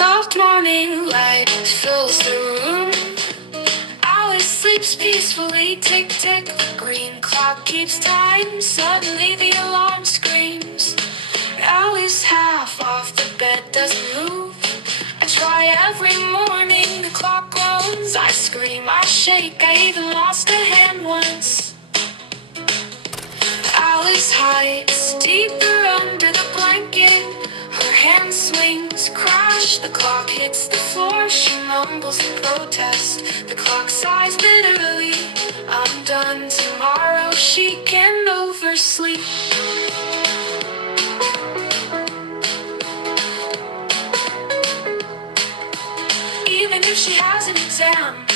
soft morning light fills the room. Alice sleeps peacefully, tick-tick. The green clock keeps time. Suddenly the alarm screams. Alice half off the bed, doesn't move. I try every morning, the clock groans. I scream, I shake, I even lost a hand once. Alice hides deeper under the blanket. Her hand swings, crash, the clock hits the floor. She mumbles in protest, the clock sighs bitterly. I'm done tomorrow, she can oversleep. Even if she has an exam,